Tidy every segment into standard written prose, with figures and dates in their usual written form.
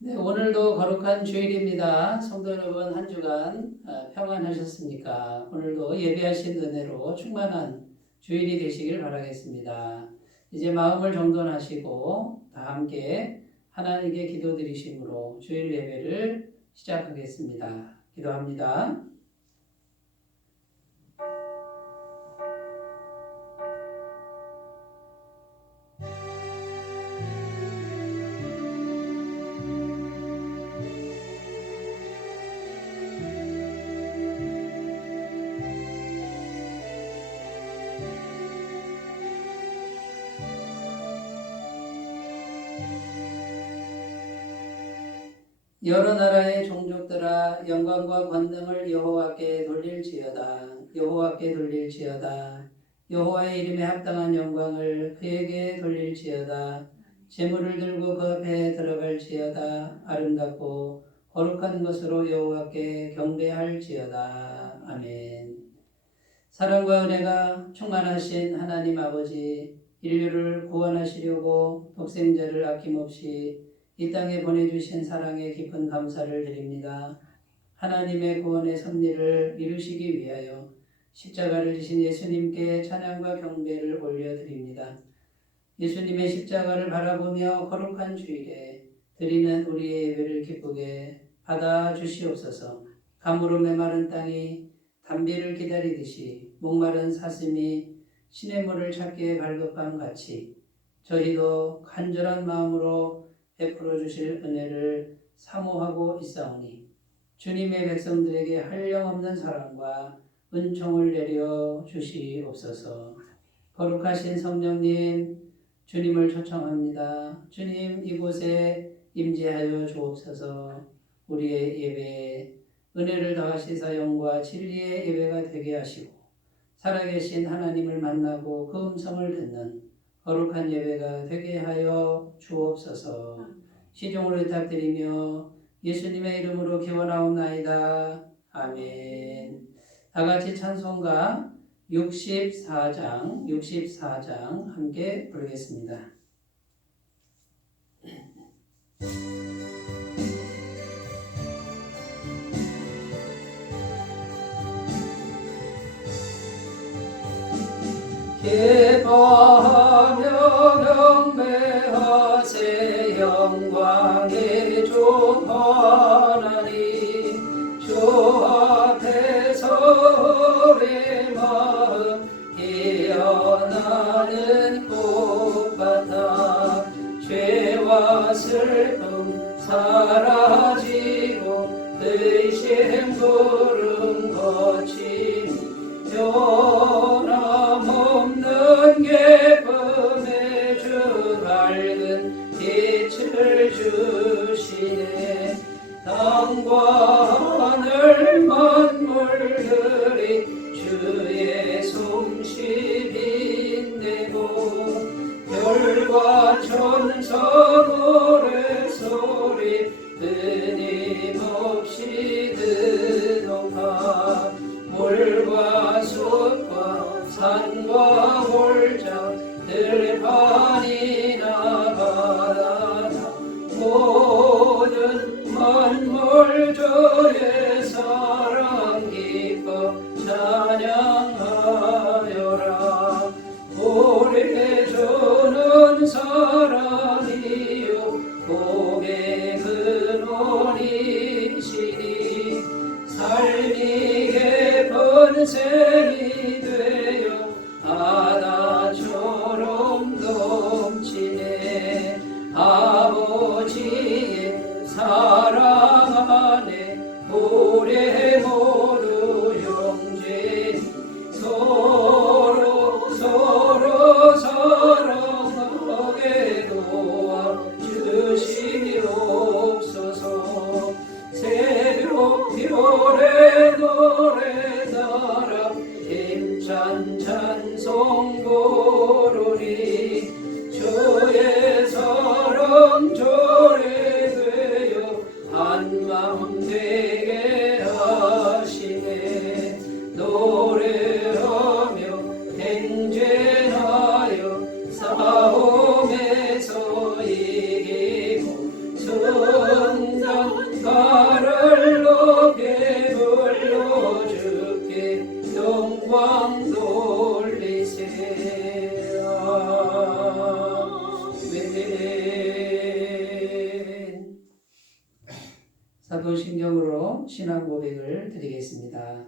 네, 오늘도 거룩한 주일입니다. 성도 여러분 한 주간 평안하셨습니까? 오늘도 예배하신 은혜로 충만한 주일이 되시길 바라겠습니다. 이제 마음을 정돈하시고 다 함께 하나님께 기도드리심으로 주일 예배를 시작하겠습니다. 기도합니다. 여러 나라의 종족들아 영광과 권능을 여호와께 돌릴지어다. 여호와께 돌릴지어다. 여호와의 이름에 합당한 영광을 그에게 돌릴지어다. 제물을 들고 그 앞에 들어갈지어다. 아름답고 거룩한 것으로 여호와께 경배할지어다. 아멘. 사랑과 은혜가 충만하신 하나님 아버지, 인류를 구원하시려고 독생자를 아낌없이 이 땅에 보내주신 사랑에 깊은 감사를 드립니다. 하나님의 구원의 섭리를 이루시기 위하여 십자가를 지신 예수님께 찬양과 경배를 올려드립니다. 예수님의 십자가를 바라보며 거룩한 주일에 드리는 우리의 예배를 기쁘게 받아 주시옵소서. 가물어 메마른 땅이 담비를 기다리듯이 목마른 사슴이 시냇물을 찾기에 갈급함 같이 저희도 간절한 마음으로 베풀어 주실 은혜를 사모하고 있사오니 주님의 백성들에게 한량없는 사랑과 은총을 내려 주시옵소서. 거룩하신 성령님, 주님을 초청합니다. 주님, 이곳에 임재하여 주옵소서. 우리의 예배에 은혜를 더하시사 영과 진리의 예배가 되게 하시고 살아계신 하나님을 만나고 그 음성을 듣는 거룩한 예배가 되게 하여 주옵소서. 시종으로 부탁드리며 예수님의 이름으로 기원하옵나이다. 아멘. 다 같이 찬송가 64장 함께 부르겠습니다. 기뻐하며 경배하세. 영광의 주 하나님, 주 앞에서 우리 마음 깨어나는 꽃같아. 죄와 슬픔 사라지고 의심 구름 거치니 변함없는 기쁨의 주 밝은 빛을 주시네. 땅과 하늘 만물들이 주의 솜씨 빛내고 별과 천사 노래소리 끊임없이 듣노라. 물과 숲과 산과 골장 들판이나 바다나 모든 만물 주의 사랑 기뻐 찬양하여라. 우리 주는 사랑이요 복의 근원이시니 삶이 깊은 샘이 되어 바다처럼 넘치네. 아버지의 사랑 안에 오래 사도신경으로 신앙 고백을 드리겠습니다.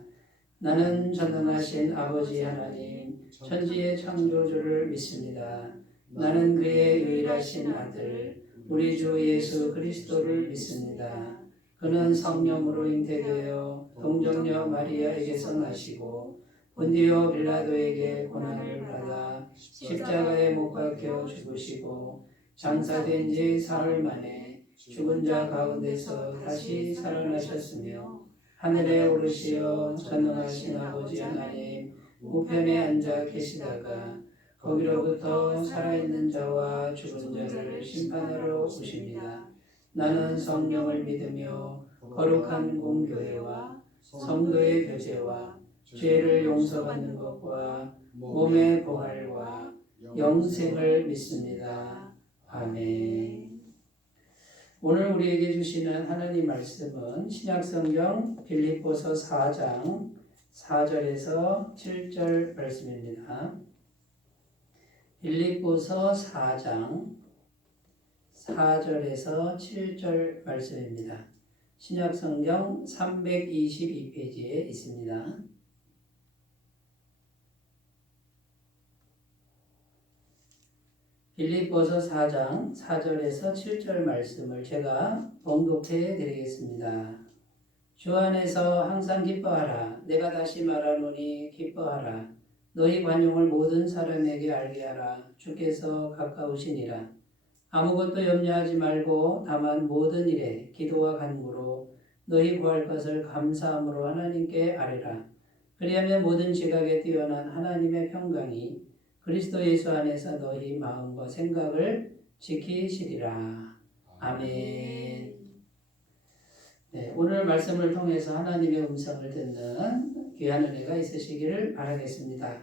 나는 전능하신 아버지 하나님, 천지의 창조주를 믿습니다. 나는 그의 유일하신 아들, 우리 주 예수 그리스도를 믿습니다. 그는 성령으로 잉태되어 동정녀 마리아에게서 나시고 본디오 빌라도에게 고난을 받아 십자가에 못 박혀 죽으시고 장사된 지 사흘 만에 죽은 자 가운데서 다시 살아나셨으며 하늘에 오르시어 전능하신 아버지 하나님 우편에 앉아 계시다가 거기로부터 살아있는 자와 죽은 자를 심판하러 오십니다. 나는 성령을 믿으며 거룩한 공교회와 성도의 교제와 죄를 용서받는 것과 몸의 부활과 영생을 믿습니다. 아멘. 오늘 우리에게 주시는 하나님 말씀은 신약성경 빌립보서 4장 4절에서 7절 말씀입니다. 빌립보서 4장 4절에서 7절 말씀입니다. 신약성경 322페이지에 있습니다. 빌립보서 4장 4절에서 7절 말씀을 제가 봉독해 드리겠습니다. 주 안에서 항상 기뻐하라. 내가 다시 말하노니 기뻐하라. 너희 관용을 모든 사람에게 알게 하라. 주께서 가까우시니라. 아무것도 염려하지 말고 다만 모든 일에 기도와 간구로 너희 구할 것을 감사함으로 하나님께 아뢰라. 그리하면 모든 지각에 뛰어난 하나님의 평강이 그리스도 예수 안에서 너희 마음과 생각을 지키시리라. 아멘. 네, 오늘 말씀을 통해서 하나님의 음성을 듣는 귀한 은혜가 있으시기를 바라겠습니다.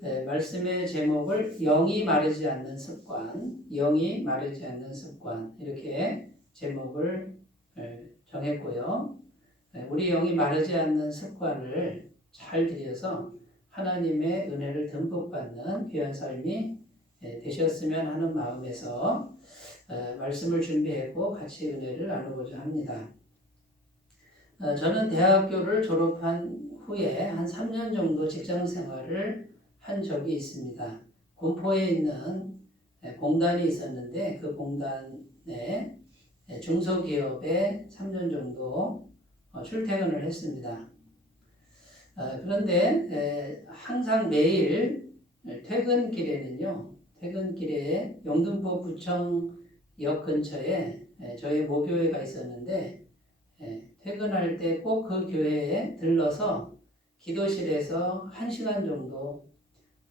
네, 말씀의 제목을 영이 마르지 않는 습관, 영이 마르지 않는 습관 이렇게 제목을 정했고요. 네, 우리 영이 마르지 않는 습관을 잘 들여서 하나님의 은혜를 듬뿍 받는 귀한 삶이 되셨으면 하는 마음에서 말씀을 준비했고 같이 은혜를 나누고자 합니다. 저는 대학교를 졸업한 후에 한 3년 정도 직장 생활을 한 적이 있습니다. 군포에 있는 공단이 있었는데 그 공단에 중소기업에 3년 정도 출퇴근을 했습니다. 그런데 항상 매일 퇴근길에는요, 퇴근길에 영등포 구청역 근처에 저희 모교회가 있었는데 퇴근할 때 꼭 그 교회에 들러서 기도실에서 1시간 정도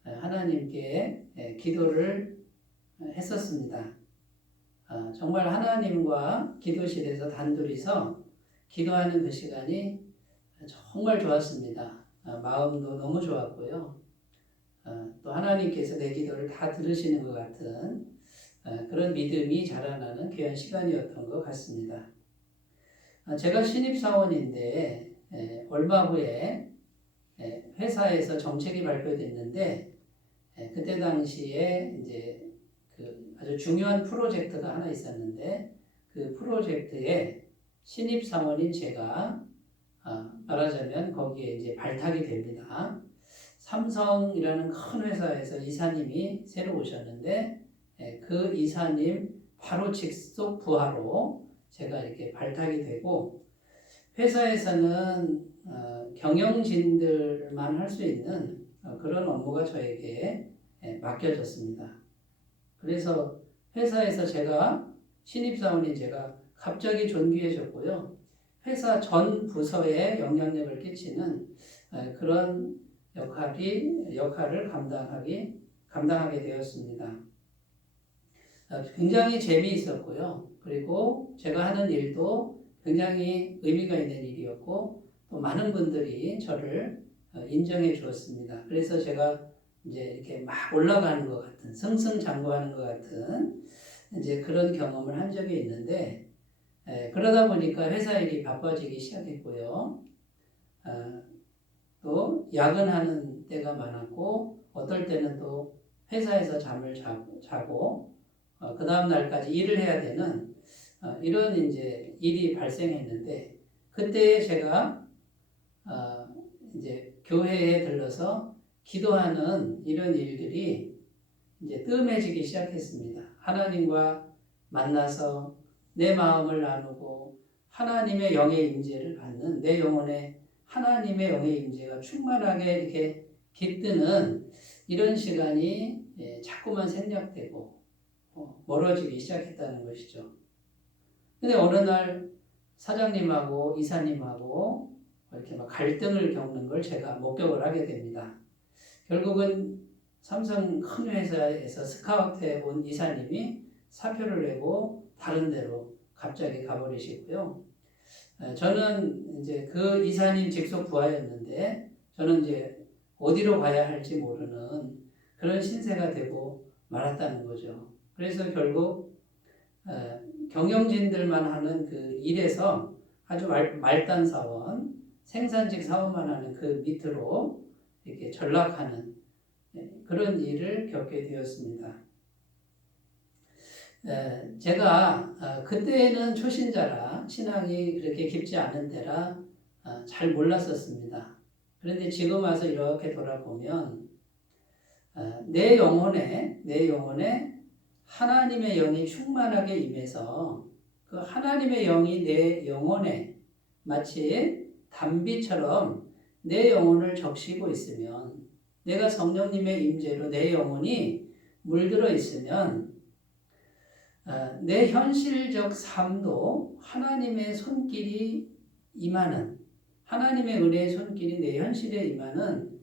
하나님께 기도를 했었습니다. 정말 하나님과 기도실에서 단둘이서 기도하는 그 시간이 정말 좋았습니다. 마음도 너무 좋았고요. 또 하나님께서 내 기도를 다 들으시는 것 같은 그런 믿음이 자라나는 귀한 시간이었던 것 같습니다. 제가 신입사원인데 얼마 후에 회사에서 정책이 발표됐는데 그때 당시에 이제 그 아주 중요한 프로젝트가 하나 있었는데 그 프로젝트에 신입사원인 제가 말하자면 거기에 이제 발탁이 됩니다. 삼성이라는 큰 회사에서 이사님이 새로 오셨는데 그 이사님 바로 직속 부하로 제가 이렇게 발탁이 되고 회사에서는 경영진들만 할 수 있는 그런 업무가 저에게 맡겨졌습니다. 그래서 회사에서 제가 신입사원인 제가 갑자기 존귀해졌고요. 회사 전 부서에 영향력을 끼치는 그런 역할을 감당하게 되었습니다. 굉장히 재미있었고요. 그리고 제가 하는 일도 굉장히 의미가 있는 일이었고 또 많은 분들이 저를 인정해 주었습니다. 그래서 제가 이제 이렇게 막 올라가는 것 같은 승승장구하는 것 같은 이제 그런 경험을 한 적이 있는데 그러다 보니까 회사 일이 바빠지기 시작했고요. 또 야근하는 때가 많았고 어떨 때는 또 회사에서 잠을 자고 그 다음 날까지 일을 해야 되는 이런 이제 일이 발생했는데 그때 제가 이제 교회에 들러서 기도하는 이런 일들이 이제 뜸해지기 시작했습니다. 하나님과 만나서 내 마음을 나누고 하나님의 영의 임재를 받는 내 영혼에 하나님의 영의 임재가 충만하게 이렇게 깃드는 이런 시간이 자꾸만 생략되고 멀어지기 시작했다는 것이죠. 근데 어느 날 사장님하고 이사님하고 이렇게 막 갈등을 겪는 걸 제가 목격을 하게 됩니다. 결국은 삼성 큰 회사에서 스카우트에 온 이사님이 사표를 내고 다른 데로 갑자기 가버리시고요. 저는 이제 그 이사님 직속 부하였는데 저는 이제 어디로 가야 할지 모르는 그런 신세가 되고 말았다는 거죠. 그래서 결국 경영진들만 하는 그 일에서 아주 말단 사원, 생산직 사원만 하는 그 밑으로 이렇게 전락하는 그런 일을 겪게 되었습니다. 제가 그때는 초신자라 신앙이 그렇게 깊지 않은 때라 잘 몰랐었습니다. 그런데 지금 와서 이렇게 돌아보면 내 영혼에 하나님의 영이 충만하게 임해서 그 하나님의 영이 내 영혼에 마치 단비처럼 내 영혼을 적시고 있으면 내가 성령님의 임재로 내 영혼이 물들어 있으면 내 현실적 삶도 하나님의 손길이 임하는 하나님의 은혜의 손길이 내 현실에 임하는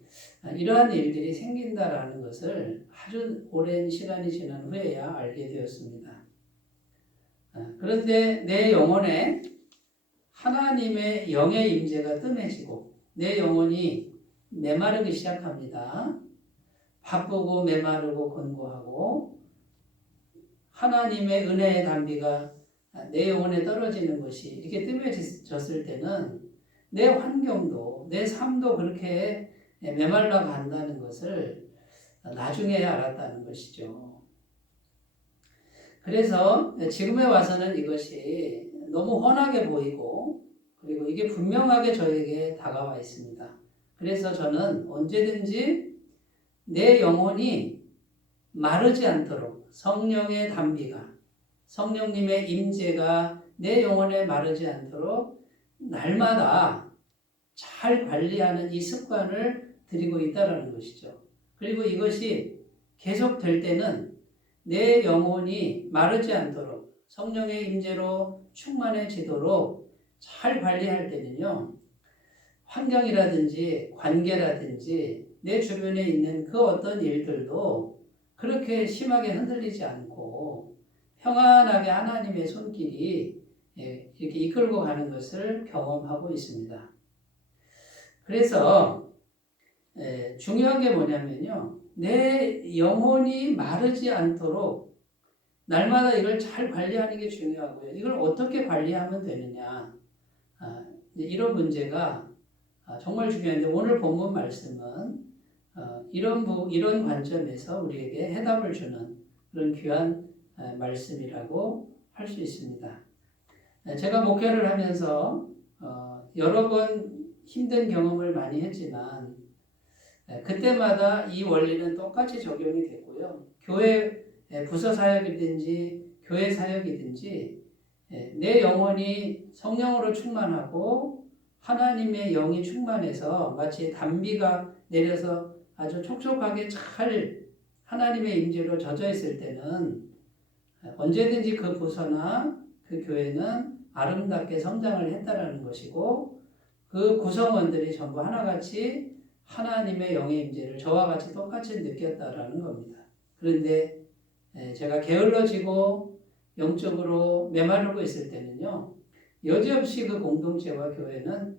이러한 일들이 생긴다라는 것을 아주 오랜 시간이 지난 후에야 알게 되었습니다. 그런데 내 영혼에 하나님의 영의 임재가 뜸해지고 내 영혼이 메마르기 시작합니다. 바쁘고 메마르고 권고하고 하나님의 은혜의 단비가 내 영혼에 떨어지는 것이 이렇게 뜸해졌을 때는 내 환경도 내 삶도 그렇게 메말라 간다는 것을 나중에 알았다는 것이죠. 그래서 지금에 와서는 이것이 너무 훤하게 보이고 그리고 이게 분명하게 저에게 다가와 있습니다. 그래서 저는 언제든지 내 영혼이 마르지 않도록 성령의 단비가 성령님의 임재가 내 영혼에 마르지 않도록 날마다 잘 관리하는 이 습관을 들이고 있다는 것이죠. 그리고 이것이 계속될 때는 내 영혼이 마르지 않도록 성령의 임재로 충만해지도록 잘 관리할 때는요. 환경이라든지 관계라든지 내 주변에 있는 그 어떤 일들도 그렇게 심하게 흔들리지 않고 평안하게 하나님의 손길이 이렇게 이끌고 가는 것을 경험하고 있습니다. 그래서 중요한 게 뭐냐면요. 내 영혼이 마르지 않도록 날마다 이걸 잘 관리하는 게 중요하고요. 이걸 어떻게 관리하면 되느냐. 이런 문제가 정말 중요한데 오늘 본문 말씀은 이런 관점에서 우리에게 해답을 주는 그런 귀한 말씀이라고 할 수 있습니다. 제가 목회를 하면서 여러 번 힘든 경험을 많이 했지만 그때마다 이 원리는 똑같이 적용이 됐고요. 교회 부서 사역이든지 교회 사역이든지 내 영혼이 성령으로 충만하고 하나님의 영이 충만해서 마치 단비가 내려서 아주 촉촉하게 잘 하나님의 임재로 젖어 있을 때는 언제든지 그 부서나 그 교회는 아름답게 성장을 했다라는 것이고 그 구성원들이 전부 하나같이 하나님의 영의 임재를 저와 같이 똑같이 느꼈다라는 겁니다. 그런데 제가 게을러지고 영적으로 메마르고 있을 때는요. 여지없이 그 공동체와 교회는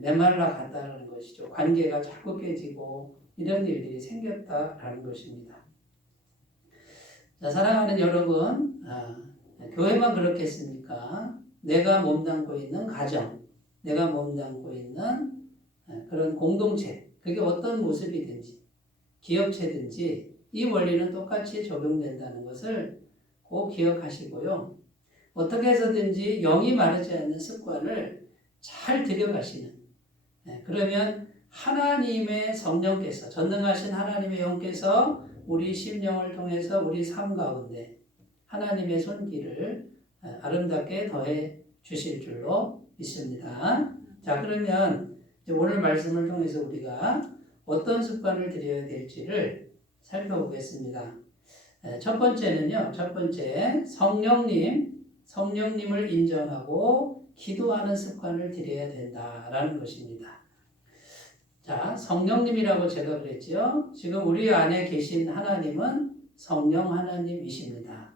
메말라 간다는 것이죠. 관계가 자꾸 깨지고 이런 일들이 생겼다라는 것입니다. 자, 사랑하는 여러분, 교회만 그렇겠습니까? 내가 몸담고 있는 가정, 내가 몸담고 있는 그런 공동체, 그게 어떤 모습이든지 기업체든지 이 원리는 똑같이 적용된다는 것을 꼭 기억하시고요. 어떻게 해서든지 영이 마르지 않는 습관을 잘 들여가시는, 그러면 하나님의 성령께서, 전능하신 하나님의 영께서 우리 심령을 통해서 우리 삶 가운데 하나님의 손길을 아름답게 더해 주실 줄로 믿습니다. 자, 그러면 오늘 말씀을 통해서 우리가 어떤 습관을 들여야 될지를 살펴보겠습니다. 첫 번째는요, 성령님을 인정하고 기도하는 습관을 들여야 된다라는 것입니다. 자, 성령님이라고 제가 그랬죠. 지금 우리 안에 계신 하나님은 성령 하나님이십니다.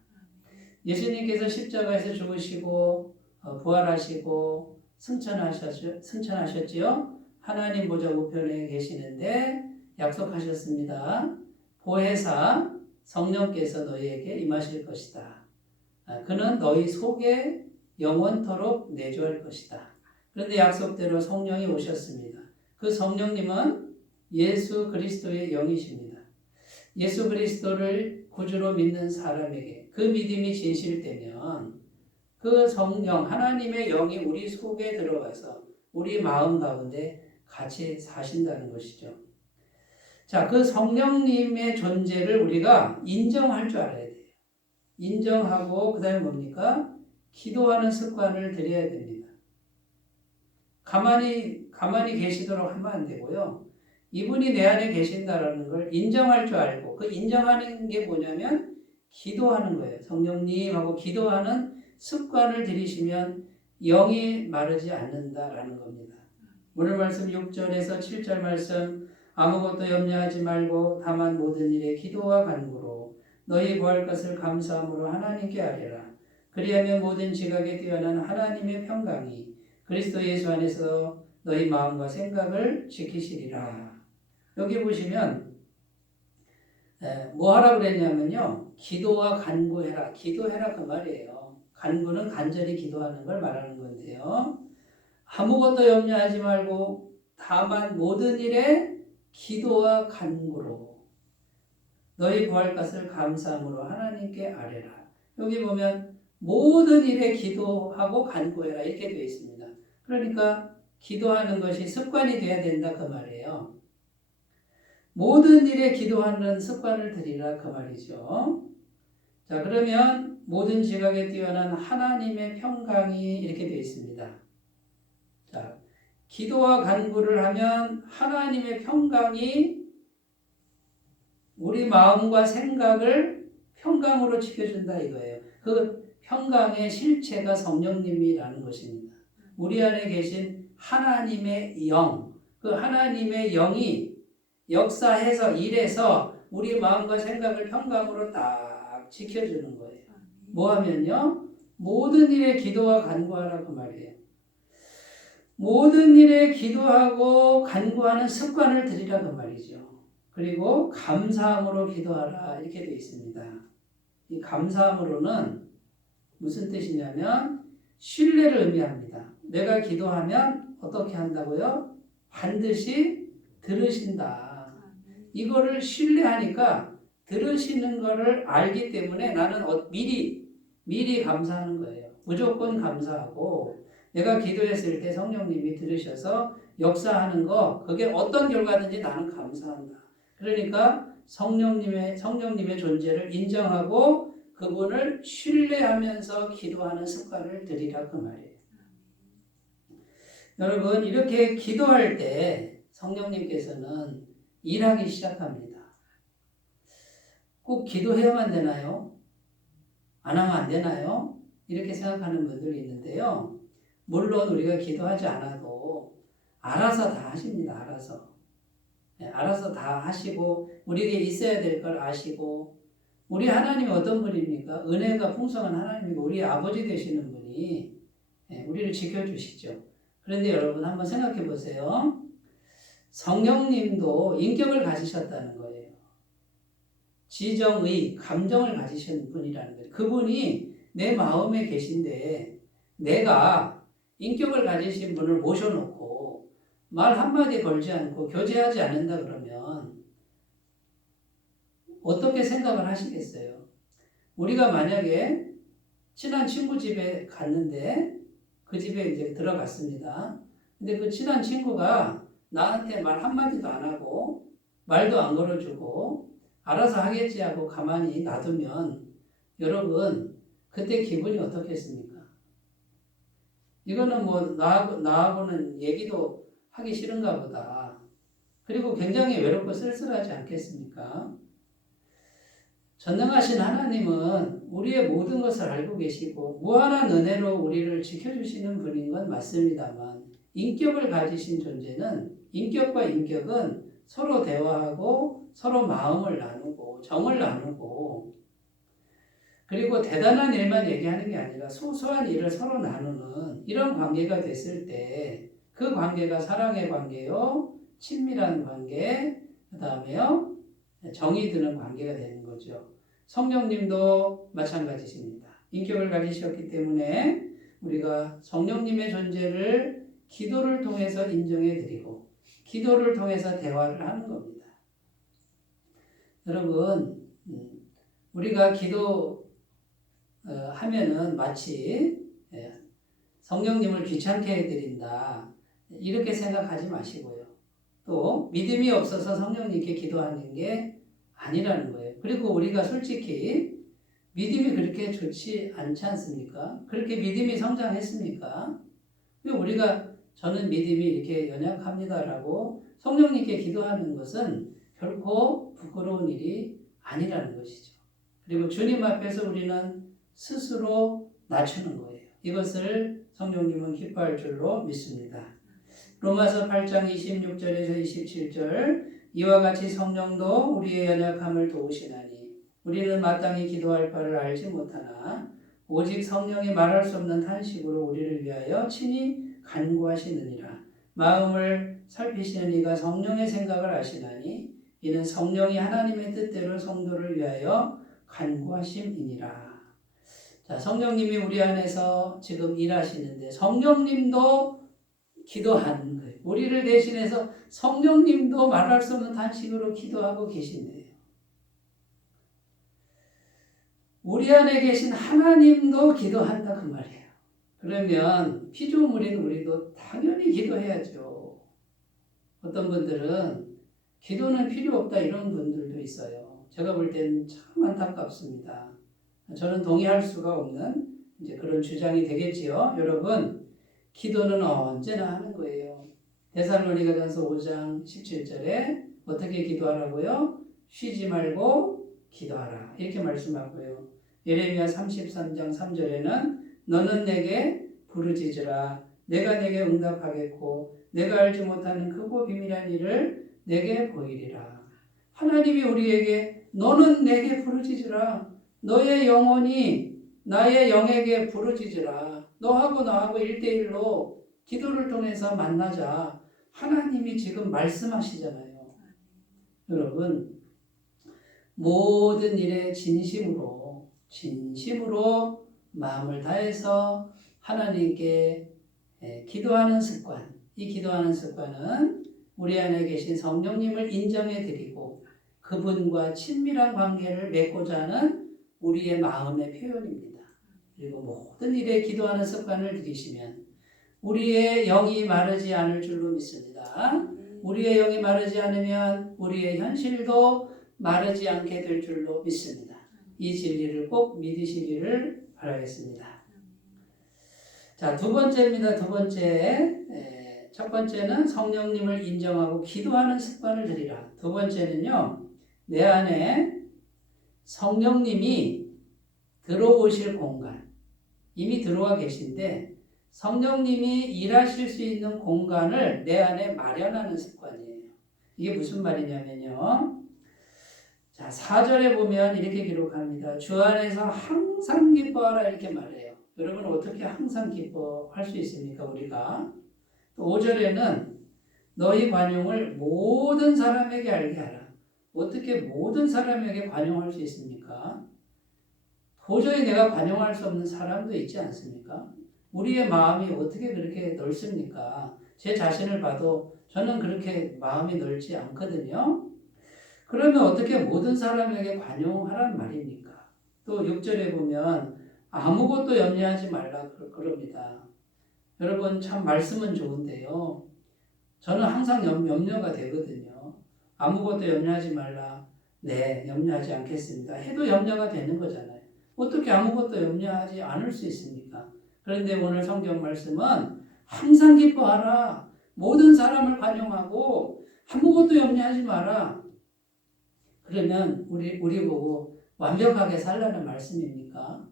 예수님께서 십자가에서 죽으시고 부활하시고 승천하셨지요. 하나님 보좌 우편에 계시는데 약속하셨습니다. 보혜사 성령께서 너희에게 임하실 것이다. 그는 너희 속에 영원토록 내주할 것이다. 그런데 약속대로 성령이 오셨습니다. 그 성령님은 예수 그리스도의 영이십니다. 예수 그리스도를 구주로 믿는 사람에게 그 믿음이 진실되면 그 성령, 하나님의 영이 우리 속에 들어가서 우리 마음 가운데 같이 사신다는 것이죠. 자, 그 성령님의 존재를 우리가 인정할 줄 알아야 돼요. 인정하고 그 다음에 뭡니까? 기도하는 습관을 들여야 됩니다. 가만히 계시도록 하면 안 되고요. 이분이 내 안에 계신다라는 걸 인정할 줄 알고, 그 인정하는 게 뭐냐면 기도하는 거예요. 성령님하고 기도하는 습관을 들이시면 영이 마르지 않는다라는 겁니다. 오늘 말씀 6절에서 7절 말씀, 아무것도 염려하지 말고 다만 모든 일에 기도와 간구로 너희 구할 것을 감사함으로 하나님께 아뢰라. 그리하면 모든 지각에 뛰어난 하나님의 평강이 그리스도 예수 안에서 너희 마음과 생각을 지키시리라. 여기 보시면 뭐 하라고 그랬냐면요, 기도와 간구해라. 기도해라 그 말이에요. 간구는 간절히 기도하는 걸 말하는 건데요. 아무것도 염려하지 말고 다만 모든 일에 기도와 간구로 너희 구할 것을 감사함으로 하나님께 아뢰라. 여기 보면 모든 일에 기도하고 간구해라 이렇게 되어 있습니다. 그러니까 기도하는 것이 습관이 돼야 된다 그 말이에요. 모든 일에 기도하는 습관을 들이라 그 말이죠. 자, 그러면 모든 지각에 뛰어난 하나님의 평강이 이렇게 되어 있습니다. 자, 기도와 간구를 하면 하나님의 평강이 우리 마음과 생각을 평강으로 지켜준다 이거예요. 그 평강의 실체가 성령님이라는 것입니다. 우리 안에 계신 하나님의 영, 그 하나님의 영이 역사해서 일해서 우리 마음과 생각을 평강으로 딱 지켜주는 거예요. 뭐 하면요? 모든 일에 기도와 간구하라고 말이에요. 모든 일에 기도하고 간구하는 습관을 들이라고 말이죠. 그리고 감사함으로 기도하라 이렇게 되어 있습니다. 이 감사함으로는 무슨 뜻이냐면 신뢰를 의미합니다. 내가 기도하면 어떻게 한다고요? 반드시 들으신다. 이거를 신뢰하니까 들으시는 거를 알기 때문에 나는 미리 감사하는 거예요. 무조건 감사하고 내가 기도했을 때 성령님이 들으셔서 역사하는 거 그게 어떤 결과든지 나는 감사한다. 그러니까 성령님의 존재를 인정하고 그분을 신뢰하면서 기도하는 습관을 들이라 그 말이에요. 여러분 이렇게 기도할 때 성령님께서는 일하기 시작합니다. 꼭 기도해야만 되나요? 안 하면 안 되나요? 이렇게 생각하는 분들이 있는데요. 물론 우리가 기도하지 않아도 알아서 다 하십니다. 알아서 다 하시고 우리에게 있어야 될 걸 아시고 우리 하나님이 어떤 분입니까? 은혜가 풍성한 하나님이고 우리 아버지 되시는 분이 우리를 지켜주시죠. 그런데 여러분 한번 생각해 보세요. 성령님도 인격을 가지셨다는 거예요. 지정의, 감정을 가지신 분이라는 거예요. 그분이 내 마음에 계신데 내가 인격을 가지신 분을 모셔놓고 말 한마디 걸지 않고 교제하지 않는다 그러면 어떻게 생각을 하시겠어요? 우리가 만약에 친한 친구 집에 갔는데 그 집에 이제 들어갔습니다. 근데 그 친한 친구가 나한테 말 한마디도 안 하고 말도 안 걸어주고 알아서 하겠지 하고 가만히 놔두면 여러분 그때 기분이 어떻겠습니까? 이거는 뭐 나하고는 얘기도 하기 싫은가 보다. 그리고 굉장히 외롭고 쓸쓸하지 않겠습니까? 전능하신 하나님은 우리의 모든 것을 알고 계시고 무한한 은혜로 우리를 지켜주시는 분인 건 맞습니다만 인격을 가지신 존재는 인격과 인격은 서로 대화하고 서로 마음을 나누고 정을 나누고 그리고 대단한 일만 얘기하는 게 아니라 소소한 일을 서로 나누는 이런 관계가 됐을 때 그 관계가 사랑의 관계요, 친밀한 관계, 그 다음에요 정이 드는 관계가 되는 거죠. 성령님도 마찬가지십니다. 인격을 가지셨기 때문에 우리가 성령님의 존재를 기도를 통해서 인정해 드리고 기도를 통해서 대화를 하는 겁니다. 여러분 우리가 기도 하면은 마치 성령님을 귀찮게 해드린다 이렇게 생각하지 마시고요. 또 믿음이 없어서 성령님께 기도하는 게 아니라는 거예요. 그리고 우리가 솔직히 믿음이 그렇게 좋지 않지 않습니까? 그렇게 믿음이 성장했습니까? 우리가 저는 믿음이 이렇게 연약합니다라고 성령님께 기도하는 것은 결코 부끄러운 일이 아니라는 것이죠. 그리고 주님 앞에서 우리는 스스로 낮추는 거예요. 이것을 성령님은 기뻐할 줄로 믿습니다. 로마서 8장 26절에서 27절 이와 같이 성령도 우리의 연약함을 도우시나니 우리는 마땅히 기도할 바를 알지 못하나 오직 성령이 말할 수 없는 탄식으로 우리를 위하여 친히 간구하시느니라. 마음을 살피시는 이가 성령의 생각을 아시나니 이는 성령이 하나님의 뜻대로 성도를 위하여 간구하심이니라. 자, 성령님이 우리 안에서 지금 일하시는데 성령님도 기도하는 거예요. 우리를 대신해서 성령님도 말할 수 없는 단식으로 기도하고 계신대요. 우리 안에 계신 하나님도 기도한다 그 말이에요. 그러면 피조물인 우리도 당연히 기도해야죠. 어떤 분들은 기도는 필요 없다 이런 분들도 있어요. 제가 볼 때는 참 안타깝습니다. 저는 동의할 수가 없는 이제 그런 주장이 되겠지요. 여러분 기도는 언제나 하는 거예요. 데살로니가전서 5장 17절에 어떻게 기도하라고요? 쉬지 말고 기도하라 이렇게 말씀하고요. 예레미야 33장 3절에는 너는 내게 부르짖으라 내가 내게 응답하겠고 내가 알지 못하는 크고 비밀한 일을 내게 보이리라. 하나님이 우리에게 너는 내게 부르짖으라 너의 영혼이 나의 영에게 부르짖으라 너하고 나하고 1대1로 기도를 통해서 만나자 하나님이 지금 말씀하시잖아요. 여러분 모든 일에 진심으로 마음을 다해서 하나님께 기도하는 습관 이 기도하는 습관은 우리 안에 계신 성령님을 인정해 드리고 그분과 친밀한 관계를 맺고자 하는 우리의 마음의 표현입니다. 그리고 모든 일에 기도하는 습관을 들이시면 우리의 영이 마르지 않을 줄로 믿습니다. 우리의 영이 마르지 않으면 우리의 현실도 마르지 않게 될 줄로 믿습니다. 이 진리를 꼭 믿으시기를 바라겠습니다. 자, 두 번째입니다. 두 번째. 첫 번째는 성령님을 인정하고 기도하는 습관을 들이라. 두 번째는요. 내 안에 성령님이 들어오실 공간. 이미 들어와 계신데 성령님이 일하실 수 있는 공간을 내 안에 마련하는 습관이에요. 이게 무슨 말이냐면요. 자, 4절에 보면 이렇게 기록합니다. 주 안에서 항상 기뻐하라 이렇게 말해요. 여러분 어떻게 항상 기뻐할 수 있습니까? 우리가. 또 5절에는 너희 관용을 모든 사람에게 알게 하라. 어떻게 모든 사람에게 관용할 수 있습니까? 도저히 내가 관용할 수 없는 사람도 있지 않습니까? 우리의 마음이 어떻게 그렇게 넓습니까? 제 자신을 봐도 저는 그렇게 마음이 넓지 않거든요. 그러면 어떻게 모든 사람에게 관용하란 말입니까? 또 6절에 보면 아무것도 염려하지 말라 그럽니다. 여러분 참 말씀은 좋은데요. 저는 항상 염려가 되거든요. 아무것도 염려하지 말라. 네, 염려하지 않겠습니다. 해도 염려가 되는 거잖아요. 어떻게 아무것도 염려하지 않을 수 있습니까? 그런데 오늘 성경 말씀은 항상 기뻐하라. 모든 사람을 관용하고 아무것도 염려하지 마라. 그러면 우리 보고 완벽하게 살라는 말씀입니까?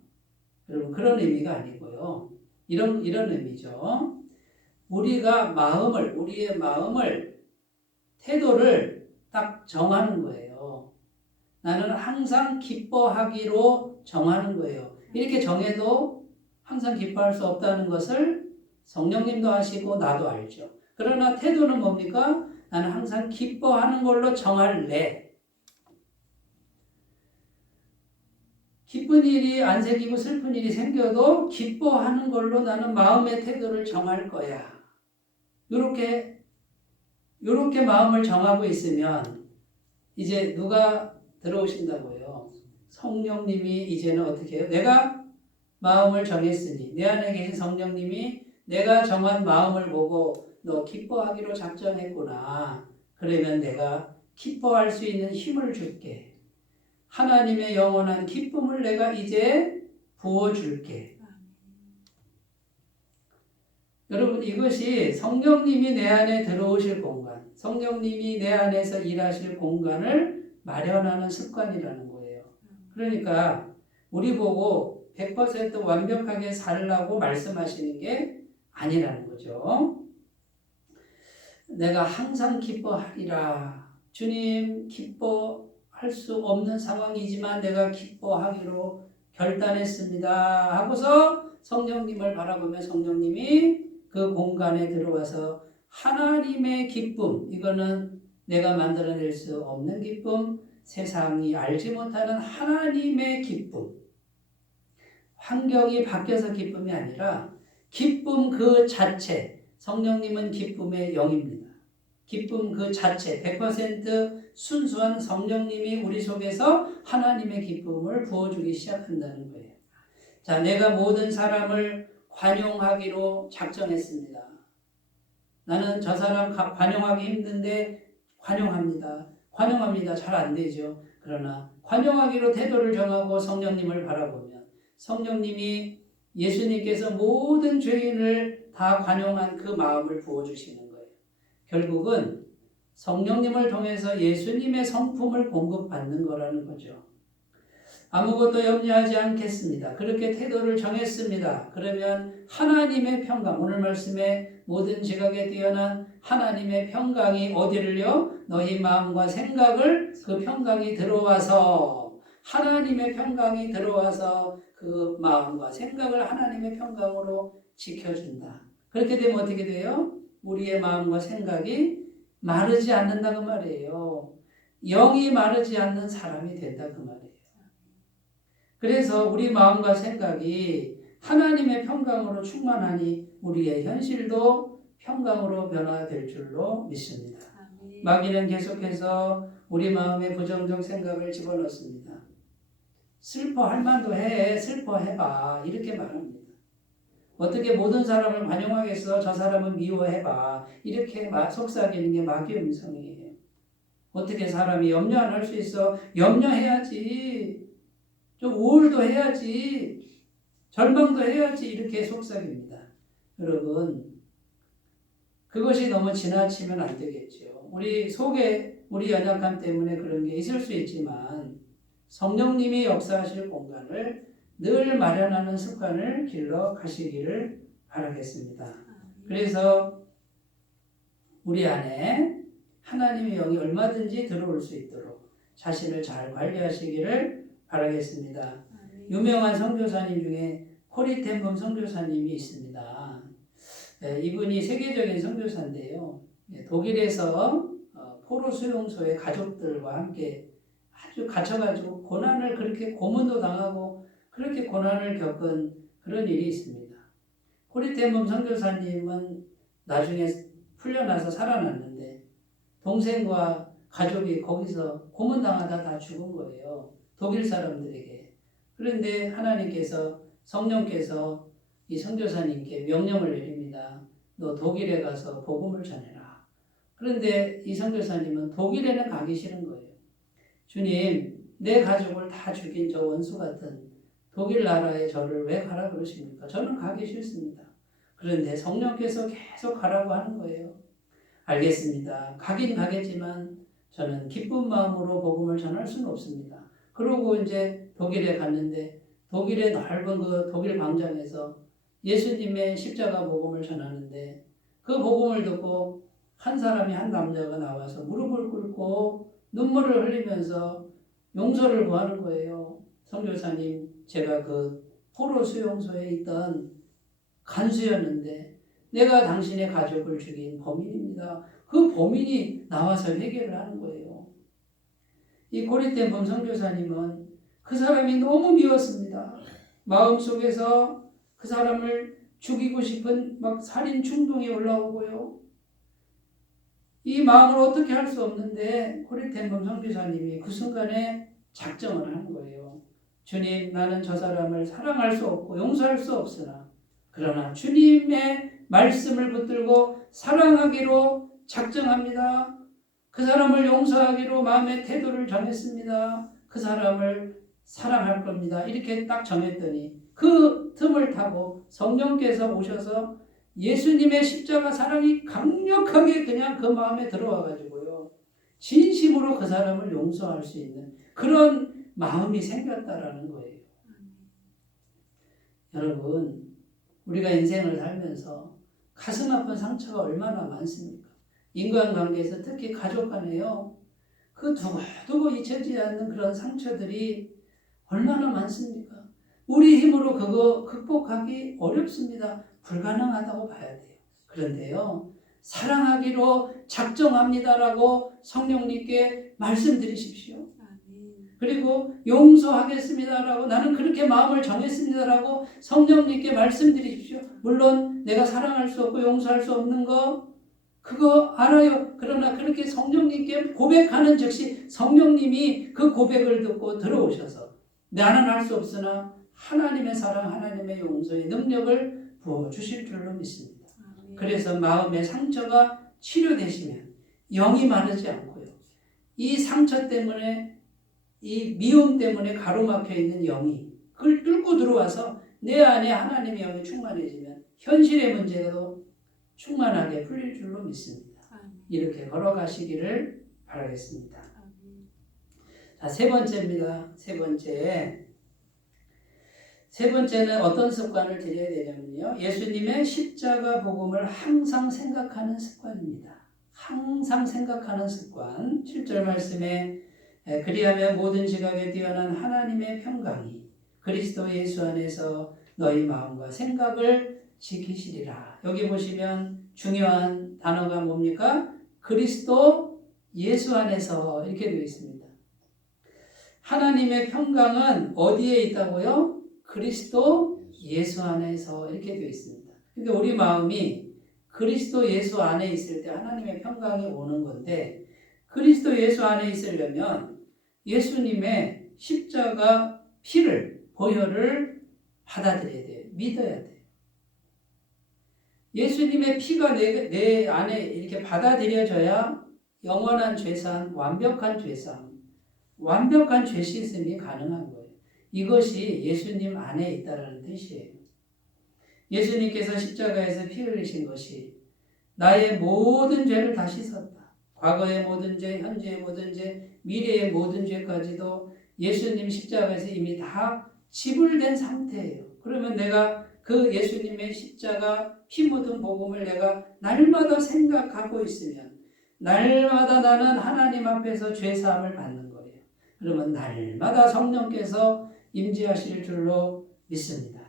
여러분 그런 의미가 아니고요. 이런 의미죠. 우리의 마음을 태도를 딱 정하는 거예요. 나는 항상 기뻐하기로 정하는 거예요. 이렇게 정해도 항상 기뻐할 수 없다는 것을 성령님도 아시고 나도 알죠. 그러나 태도는 뭡니까? 나는 항상 기뻐하는 걸로 정할래. 기쁜 일이 안 생기고 슬픈 일이 생겨도 기뻐하는 걸로 나는 마음의 태도를 정할 거야. 요렇게 마음을 정하고 있으면 이제 누가 들어오신다고요? 성령님이 이제는 어떻게 해요? 내가 마음을 정했으니 내 안에 계신 성령님이 내가 정한 마음을 보고 너 기뻐하기로 작정했구나. 그러면 내가 기뻐할 수 있는 힘을 줄게. 하나님의 영원한 기쁨을 내가 이제 부어줄게. 여러분 이것이 성령님이 내 안에 들어오실 공간, 성령님이 내 안에서 일하실 공간을 마련하는 습관이라는 거예요. 그러니까 우리 보고 100% 완벽하게 살라고 말씀하시는 게 아니라는 거죠. 내가 항상 기뻐하리라. 주님 기뻐할 수 없는 상황이지만 내가 기뻐하기로 결단했습니다. 하고서 성령님을 바라보며 성령님이 그 공간에 들어와서 하나님의 기쁨, 이거는 내가 만들어낼 수 없는 기쁨, 세상이 알지 못하는 하나님의 기쁨, 환경이 바뀌어서 기쁨이 아니라 기쁨 그 자체, 성령님은 기쁨의 영입니다. 기쁨 그 자체, 100% 순수한 성령님이 우리 속에서 하나님의 기쁨을 부어주기 시작한다는 거예요. 자, 내가 모든 사람을 관용하기로 작정했습니다. 나는 저 사람 관용하기 힘든데 관용합니다. 잘 안 되죠. 그러나 관용하기로 태도를 정하고 성령님을 바라보면 성령님이 예수님께서 모든 죄인을 다 관용한 그 마음을 부어주시는 거예요. 결국은 성령님을 통해서 예수님의 성품을 공급받는 거라는 거죠. 아무것도 염려하지 않겠습니다. 그렇게 태도를 정했습니다. 그러면 하나님의 평강, 오늘 말씀에 모든 지각에 뛰어난 하나님의 평강이 어디를요? 너희 마음과 생각을 그 평강이 들어와서 하나님의 평강이 들어와서 그 마음과 생각을 하나님의 평강으로 지켜준다. 그렇게 되면 어떻게 돼요? 우리의 마음과 생각이 마르지 않는다 그 말이에요. 영이 마르지 않는 사람이 된다 그 말이에요. 그래서 우리 마음과 생각이 하나님의 평강으로 충만하니 우리의 현실도 평강으로 변화될 줄로 믿습니다. 마귀는 계속해서 우리 마음에 부정적 생각을 집어넣습니다. 슬퍼할 만도 해, 슬퍼해봐 이렇게 말합니다. 어떻게 모든 사람을 관용하겠어? 저 사람은 미워해봐 이렇게 속삭이는 게 마귀의 음성이에요. 어떻게 사람이 염려 안 할 수 있어? 염려해야지. 좀 우울도 해야지. 절망도 해야지. 이렇게 속삭입니다. 여러분 그것이 너무 지나치면 안 되겠죠. 우리 속에 우리 연약함 때문에 그런 게 있을 수 있지만 성령님이 역사하실 공간을 늘 마련하는 습관을 길러 가시기를 바라겠습니다. 그래서 우리 안에 하나님의 영이 얼마든지 들어올 수 있도록 자신을 잘 관리하시기를 바라겠습니다. 유명한 선교사님 중에 코리텐범 선교사님이 있습니다. 이분이 세계적인 선교사인데요. 독일에서 포로 수용소의 가족들과 함께 아주 갇혀가지고 고난을 그렇게 고문도 당하고 그렇게 고난을 겪은 그런 일이 있습니다. 코리텐범 선교사님은 나중에 풀려나서 살아났는데 동생과 가족이 거기서 고문당하다 다 죽은 거예요. 독일 사람들에게. 그런데 하나님께서 성령께서 이 선교사님께 명령을 내립니다. 너 독일에 가서 복음을 전해라. 그런데 이 선교사님은 독일에는 가기 싫은 거예요. 주님, 내 가족을 다 죽인 저 원수 같은 독일 나라에 저를 왜 가라 그러십니까? 저는 가기 싫습니다. 그런데 성령께서 계속 가라고 하는 거예요. 알겠습니다. 가긴 가겠지만 저는 기쁜 마음으로 복음을 전할 수는 없습니다. 그러고 이제 독일에 갔는데 독일의 넓은 그 독일 광장에서 예수님의 십자가 복음을 전하는데 그 복음을 듣고 한 사람이 한 남자가 나와서 무릎을 꿇고 눈물을 흘리면서 용서를 구하는 거예요. 선교사님, 제가 그 포로 수용소에 있던 간수였는데 내가 당신의 가족을 죽인 범인입니다. 그 범인이 나와서 회개를 하는 거예요. 이 고리템 선교사님은 그 사람이 너무 미웠습니다. 마음속에서 그 사람을 죽이고 싶은 막 살인 충동이 올라오고요. 이 마음을 어떻게 할 수 없는데 고리템 선교사님이 그 순간에 작정을 하는 거예요. 주님, 나는 저 사람을 사랑할 수 없고 용서할 수 없으나 그러나 주님의 말씀을 붙들고 사랑하기로 작정합니다. 그 사람을 용서하기로 마음의 태도를 정했습니다. 그 사람을 사랑할 겁니다. 이렇게 딱 정했더니 그 틈을 타고 성령께서 오셔서 예수님의 십자가 사랑이 강력하게 그냥 그 마음에 들어와 가지고요. 진심으로 그 사람을 용서할 수 있는 그런 마음이 생겼다라는 거예요. 여러분, 우리가 인생을 살면서 가슴 아픈 상처가 얼마나 많습니까? 인간관계에서 특히 가족 간에요. 그 두고두고 잊혀지지 않는 그런 상처들이 얼마나 많습니까? 우리 힘으로 그거 극복하기 어렵습니다. 불가능하다고 봐야 돼요. 그런데요, 사랑하기로 작정합니다라고 성령님께 말씀드리십시오. 그리고 용서하겠습니다라고 나는 그렇게 마음을 정했습니다라고 성령님께 말씀드리십시오. 물론 내가 사랑할 수 없고 용서할 수 없는 거 그거 알아요. 그러나 그렇게 성령님께 고백하는 즉시 성령님이 그 고백을 듣고 들어오셔서 나는 할 수 없으나 하나님의 사랑, 하나님의 용서의 능력을 부어주실 줄로 믿습니다. 그래서 마음의 상처가 치료되시면 영이 마르지 않고요. 이 상처 때문에 이 미움 때문에 가로막혀 있는 영이 그걸 뚫고 들어와서 내 안에 하나님의 영이 충만해지면 현실의 문제도 충만하게 풀릴 줄로 믿습니다. 이렇게 걸어가시기를 바라겠습니다. 자, 세 번째입니다. 세 번째는 어떤 습관을 들여야 되냐면요. 예수님의 십자가 복음을 항상 생각하는 습관입니다. 항상 생각하는 습관. 7절 말씀에 그리하면 모든 지각에 뛰어난 하나님의 평강이 그리스도 예수 안에서 너희 마음과 생각을 지키시리라. 여기 보시면 중요한 단어가 뭡니까? 그리스도 예수 안에서 이렇게 되어 있습니다. 하나님의 평강은 어디에 있다고요? 그리스도 예수 안에서 이렇게 되어 있습니다. 그러니까 우리 마음이 그리스도 예수 안에 있을 때 하나님의 평강이 오는 건데 그리스도 예수 안에 있으려면 예수님의 십자가 피를, 보혈을 받아들여야 돼요. 믿어야 돼요. 예수님의 피가 내 안에 이렇게 받아들여져야 영원한 죄산, 완벽한 죄산, 완벽한 죄 씻음이 가능한 거예요. 이것이 예수님 안에 있다는 뜻이에요. 예수님께서 십자가에서 피 흘리신 것이 나의 모든 죄를 다 씻었다. 과거의 모든 죄, 현재의 모든 죄, 미래의 모든 죄까지도 예수님 십자가에서 이미 다 지불된 상태예요. 그러면 내가 그 예수님의 십자가 피 묻은 복음을 내가 날마다 생각하고 있으면 날마다 나는 하나님 앞에서 죄사함을 받는 거예요. 그러면 날마다 성령께서 임재하실 줄로 믿습니다.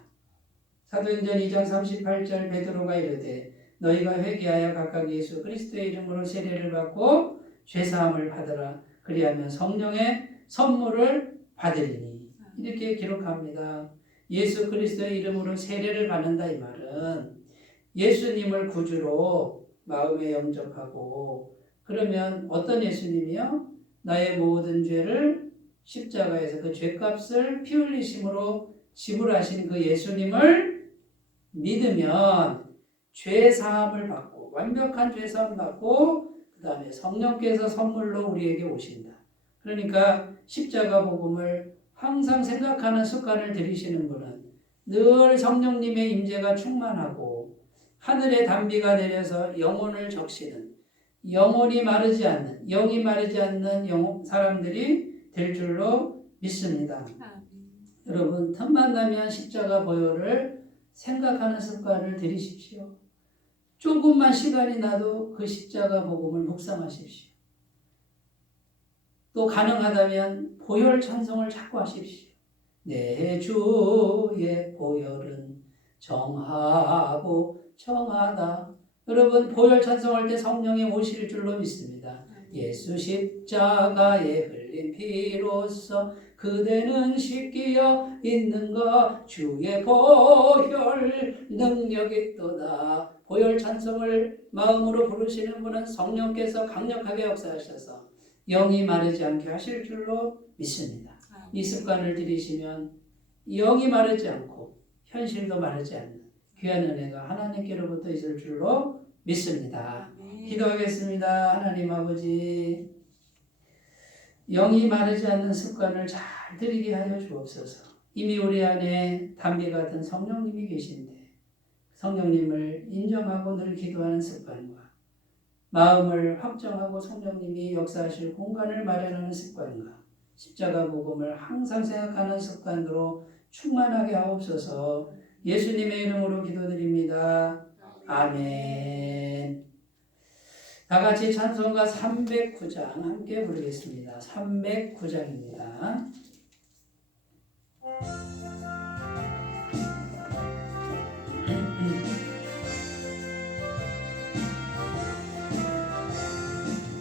사도행전 2장 38절 베드로가 이르되 너희가 회개하여 각각 예수 그리스도의 이름으로 세례를 받고 죄사함을 받으라. 그리하면 성령의 선물을 받으리니. 이렇게 기록합니다. 예수 그리스도의 이름으로 세례를 받는다 이 말은 예수님을 구주로 마음에 영접하고 그러면 어떤 예수님이요? 나의 모든 죄를 십자가에서 그 죄값을 피 흘리심으로 지불하신 그 예수님을 믿으면 죄 사함을 받고 완벽한 죄 사함을 받고 그 다음에 성령께서 선물로 우리에게 오신다. 그러니까 십자가 복음을 항상 생각하는 습관을 들이시는 분은 늘 성령님의 임재가 충만하고 하늘의 단비가 내려서 영혼을 적시는 영혼이 마르지 않는 영이 마르지 않는 사람들이 될 줄로 믿습니다. 여러분 틈만 나면 십자가 보혈을 생각하는 습관을 들이십시오. 조금만 시간이 나도 그 십자가 복음을 묵상하십시오. 또 가능하다면 보혈 찬송을 자꾸 하십시오. 내 주의 보혈은 정하고 정하다. 여러분 보혈 찬송할 때 성령이 오실 줄로 믿습니다. 예수 십자가에 흘린 피로써 그대는 씻기어 있는가 주의 보혈 능력이 있도다. 보혈 찬송을 마음으로 부르시는 분은 성령께서 강력하게 역사하셔서 영이 마르지 않게 하실 줄로 믿습니다. 이 습관을 들이시면 영이 마르지 않고 현실도 마르지 않는 귀한 은혜가 하나님께로부터 있을 줄로 믿습니다. 기도하겠습니다. 하나님 아버지, 영이 마르지 않는 습관을 잘 들이게 하여 주옵소서. 이미 우리 안에 담비 같은 성령님이 계신데 성령님을 인정하고 늘 기도하는 습관과 마음을 확정하고 성령님이 역사하실 공간을 마련하는 습관과 십자가 복음을 항상 생각하는 습관으로 충만하게 하옵소서. 예수님의 이름으로 기도드립니다. 아멘. 다 같이 찬송가 309장 함께 부르겠습니다. 309장입니다.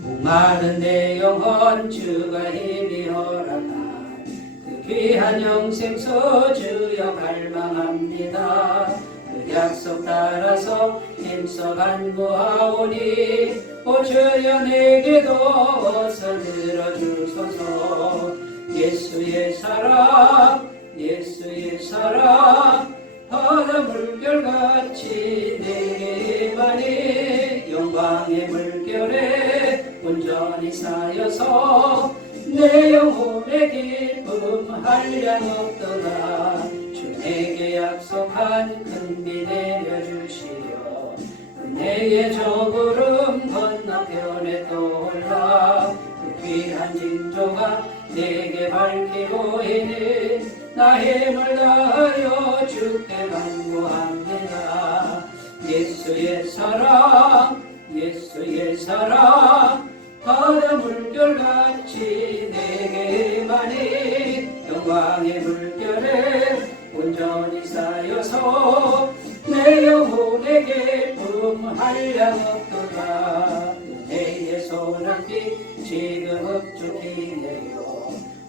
목마른 내 영혼 주가 힘이 허락할 그 귀한 영생수 주여 갈망합니다. 그 약속 따라서 힘써 간구하오니 오 주여 내게도 어서 들어주소서. 예수의 사랑 예수의 사랑 바다 물결같이 내게 임하니 영광의 물결에 온전히 쌓여서 내 영혼의 기쁨 한량 없도다. 주 내게 약속한 큰 비 내려주시려 은혜의 저구름 건너편에 떠올라 그 귀한 징조가 내게 밝히고 있는 나 힘을 다하여 주께 간구합니다. 예수의 사랑 예수의 사랑 바다 물결같이 내게 임하니 영광의 물결에 온전히 쌓여서 내 영혼의 기쁨 한량 없도다. 은혜의 소낙비 지금 흡족히네요.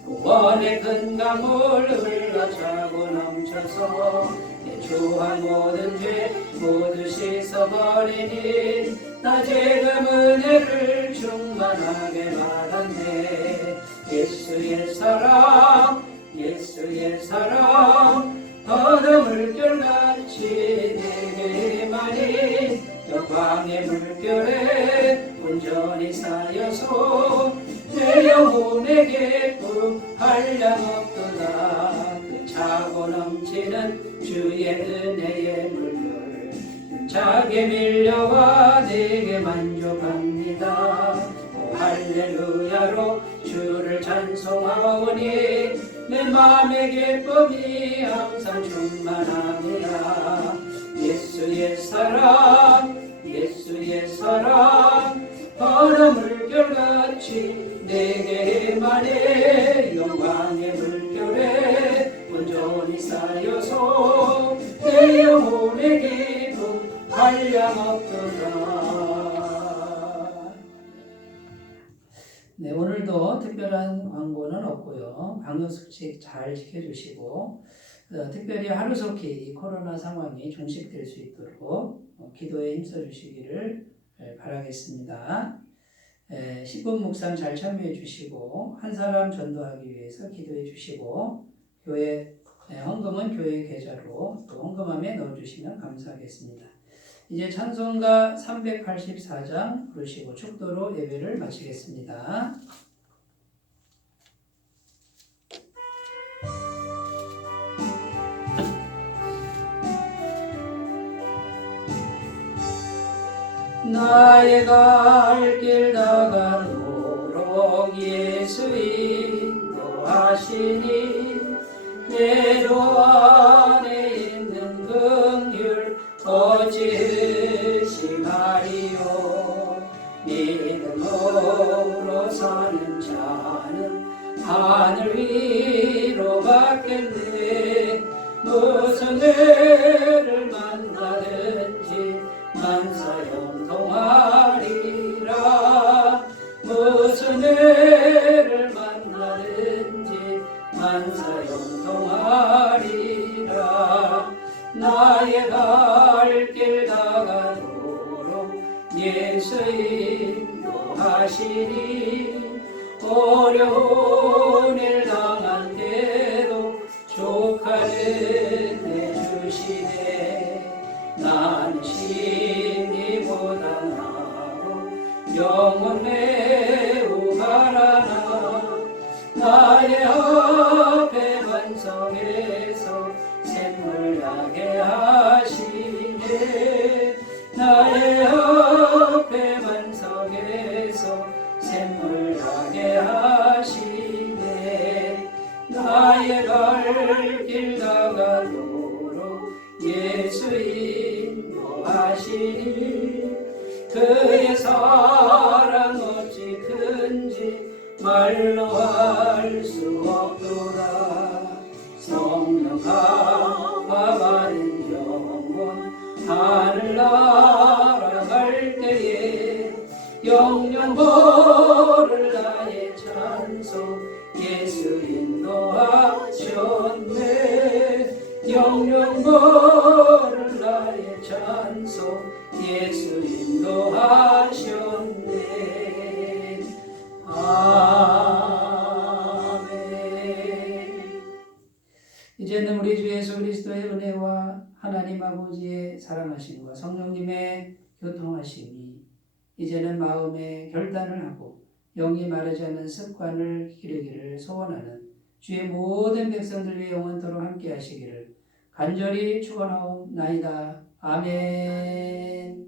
구원의 큰 강물 흘러차고 넘쳐서 내 주한 모든 죄 모두 씻어버리니 나 지금 은혜를 충만하게 받았네. 예수의 사랑 예수의 사랑 바다 물결같이 내게 임하니 영광의 물결에 온전히 쌓여서 내 영혼의 기쁨 한량 없도다. 그 차고 넘치는 주의 은혜의 물결 힘차게 밀려와 내게 만족합니다. 오 할렐루야로 주를 찬송하오니 내 맘의 기쁨이 항상 충만합니다. 예수의 사랑 예수의 사랑 바다 물결같이 내게 임하니 영광의 물결에 온전히 쌓여서 내 영혼의 기쁨 한량 없도다. 네, 오늘도 특별한 광고는 없고요. 방역수칙 잘 지켜주시고 특별히 하루속히 이 코로나 상황이 종식될 수 있도록 기도에 힘써주시기를 바라겠습니다. 10분 묵상 잘 참여해 주시고 한 사람 전도하기 위해서 기도해 주시고 교회 헌금은 교회 계좌로 또 헌금함에 넣어주시면 감사하겠습니다. 이제 찬송가 384장 부르시고 축도로 예배를 마치겠습니다. 나의 갈 길 다가도록 예수 인도하시니 내 도 안에 있는 긍휼 어찌 의심하리요. 믿음으로 사는 자는 하늘 위로 받겠네. 무슨 애를 만나든지 만사형통하리라. 무슨 애를 만나든지 만사형통하리라. 나의 갈 길 다가도록 예수 인도하시니 어려운 일 당한 때도 조카를 내주시네. 나는 심히 고단하고 영혼 매우 가라나. 나의 앞에 반석에서 샘물 나게 하시네. 나의 앞에 반석에서 샘물 나게 하시네. 나의 갈 길 다가도록 예수 인도하시니 그의 사랑 어찌 큰지 말로 할 수 없도다. 성령 강화받은 영혼 하늘 날아갈 때에 영영 보를 나의 찬송 예수 인도하셨네. 영영 보를 나의 찬송 예수 인도하셨네. 아멘. 이제는 우리 주 예수 그리스도의 은혜와 하나님 아버지의 사랑하심과 성령님의 교통하심이 이제는 마음에 결단을 하고 영이 마르지 않는 습관을 기르기를 소원하는 주의 모든 백성들 위해 영원토록 함께 하시기를 간절히 축원하옵나이다. 아멘.